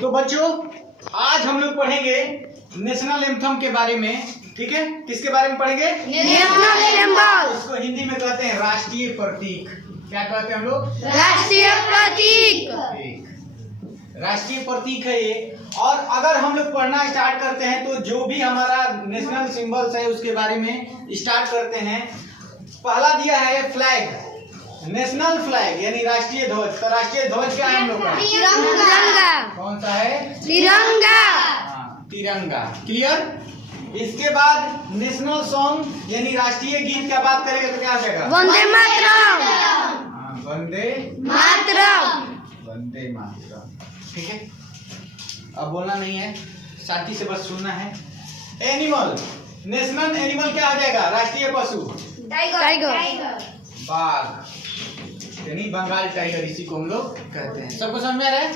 तो बच्चों आज हम लोग पढ़ेंगे नेशनल एंथम के बारे में। ठीक है, किसके बारे में पढ़ेंगे? National symbol. इसको हिंदी में कहते हैं राष्ट्रीय प्रतीक। क्या कहते हैं हम लोग? राष्ट्रीय प्रतीक। राष्ट्रीय प्रतीक है ये। और अगर हम लोग पढ़ना स्टार्ट करते हैं तो जो भी हमारा नेशनल सिंबल्स है उसके बारे में स्टार्ट करते हैं। पहला दिया है फ्लैग, नेशनल फ्लैग यानी राष्ट्रीय ध्वज। तो राष्ट्रीय ध्वज क्या है हम लोग का? तिरंगा। कौन सा है? तिरंगा। हाँ, तिरंगा। क्लियर। इसके बाद नेशनल सॉन्ग यानी राष्ट्रीय गीत का बात करेंगे तो क्या हो जाएगा? वंदे मातरम। हाँ, वंदे मातरम। वंदे मातरम। ठीक है, अब बोलना नहीं है, शांति से बस सुनना है। एनिमल, नेशनल एनिमल क्या हो जाएगा? राष्ट्रीय पशु टाइगर। बाघ यानी बंगाल टाइगर, इसी को हम लोग कहते हैं। सबको समझ में आ रहा है?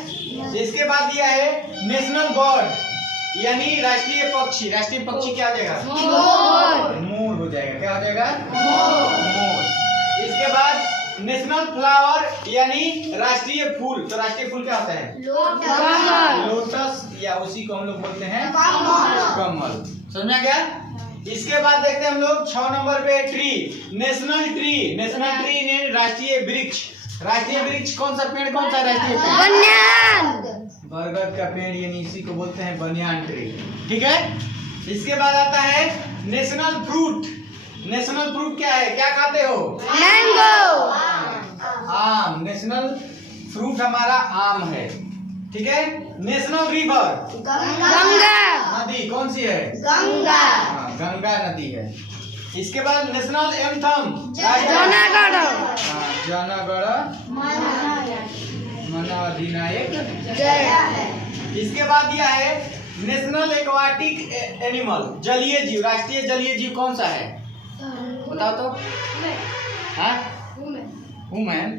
इसके बाद दिया है नेशनल बर्ड यानी राष्ट्रीय पक्षी। राष्ट्रीय पक्षी क्या हो जाएगा? मोर हो जाएगा। क्या हो जाएगा? मोर। इसके बाद नेशनल फ्लावर यानी राष्ट्रीय फूल। तो राष्ट्रीय फूल क्या होता है? लोटस, या उसी को हम लोग बोलते हैं कमल। समझ में आ गया? इसके बाद देखते हैं हम लोग 6 नंबर पे tree, national tree. National tree यानी राष्ट्रीय वृक्ष। राष्ट्रीय वृक्ष कौन सा पेड़? कौन सा राष्ट्रीय पेड़? बनियान। बरगद का पेड़ यानी इसी को बोलते हैं बनियान ट्री। ठीक है। इसके बाद आता है नेशनल फ्रूट। नेशनल फ्रूट क्या है? क्या खाते हो? मैंगो। आम। नेशनल फ्रूट हमारा आम है। ठीक है। National river, Ganga. नदी कौन सी है? गंगा। हाँ, गंगा नदी है। इसके बाद नेशनल एंथम, जनगण जनगण मन अधिनायक जय। इसके बाद दिया है नेशनल एक्वाटिक एनिमल, जलीय जीव। राष्ट्रीय जलीय जीव कौन सा है? बताओ तो। हाँ, वुमेन।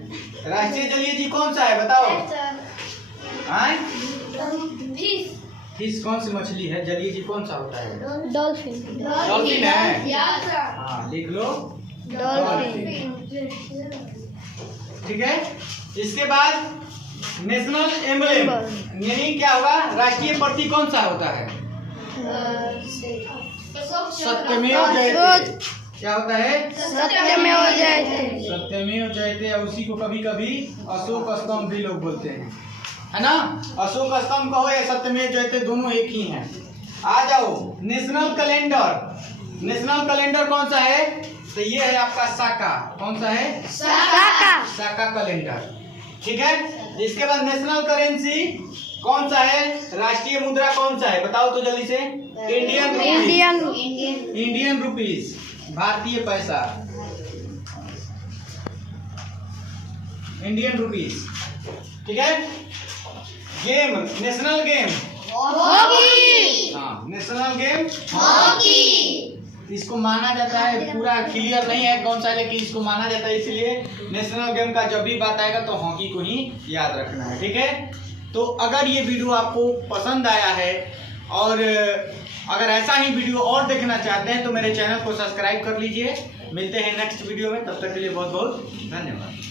राष्ट्रीय जलीय जीव कौन सा है? बताओ। हाँ, फिश कौन सी मछली है? जलीय जीव कौन सा होता है? डॉल्फिन। डॉल्फिन है। हाँ, लिख लो डॉल्फिन। ठीक है। इसके बाद नेशनल एम्ब्लेम यानी क्या होगा? राष्ट्रीय प्रतीक कौन सा होता है? सत्यमेव जयते। क्या होता है? सत्यमेव जयते। सत्यमेव जयते। उसी को कभी कभी अशोक स्तंभ भी लोग बोलते हैं, है ना? अशोक स्तंभ कहो या सत्यमेव जयते, दोनों एक ही हैं। आ जाओ नेशनल कैलेंडर। नेशनल कैलेंडर कौन सा है? तो ये है आपका साका। कौन सा है? साका कैलेंडर। ठीक है। इसके बाद नेशनल करेंसी कौन सा है? राष्ट्रीय मुद्रा कौन सा है? बताओ तो जल्दी से। इंडियन रुपीस, भारतीय पैसा, इंडियन रुपीस। ठीक है। Game, national game hockey. हाँ, नेशनल गेम हॉकी। इसको माना जाता है, पूरा क्लियर नहीं है कौन सा है, लेकिन इसको माना जाता है, इसलिए नेशनल गेम का जब भी बात आएगा तो हॉकी को ही याद रखना है। ठीक है। तो अगर ये वीडियो आपको पसंद आया है और अगर ऐसा ही वीडियो और देखना चाहते हैं तो मेरे चैनल को सब्सक्राइब कर लीजिए। मिलते हैं नेक्स्ट वीडियो में, तब तक के लिए बहुत बहुत धन्यवाद।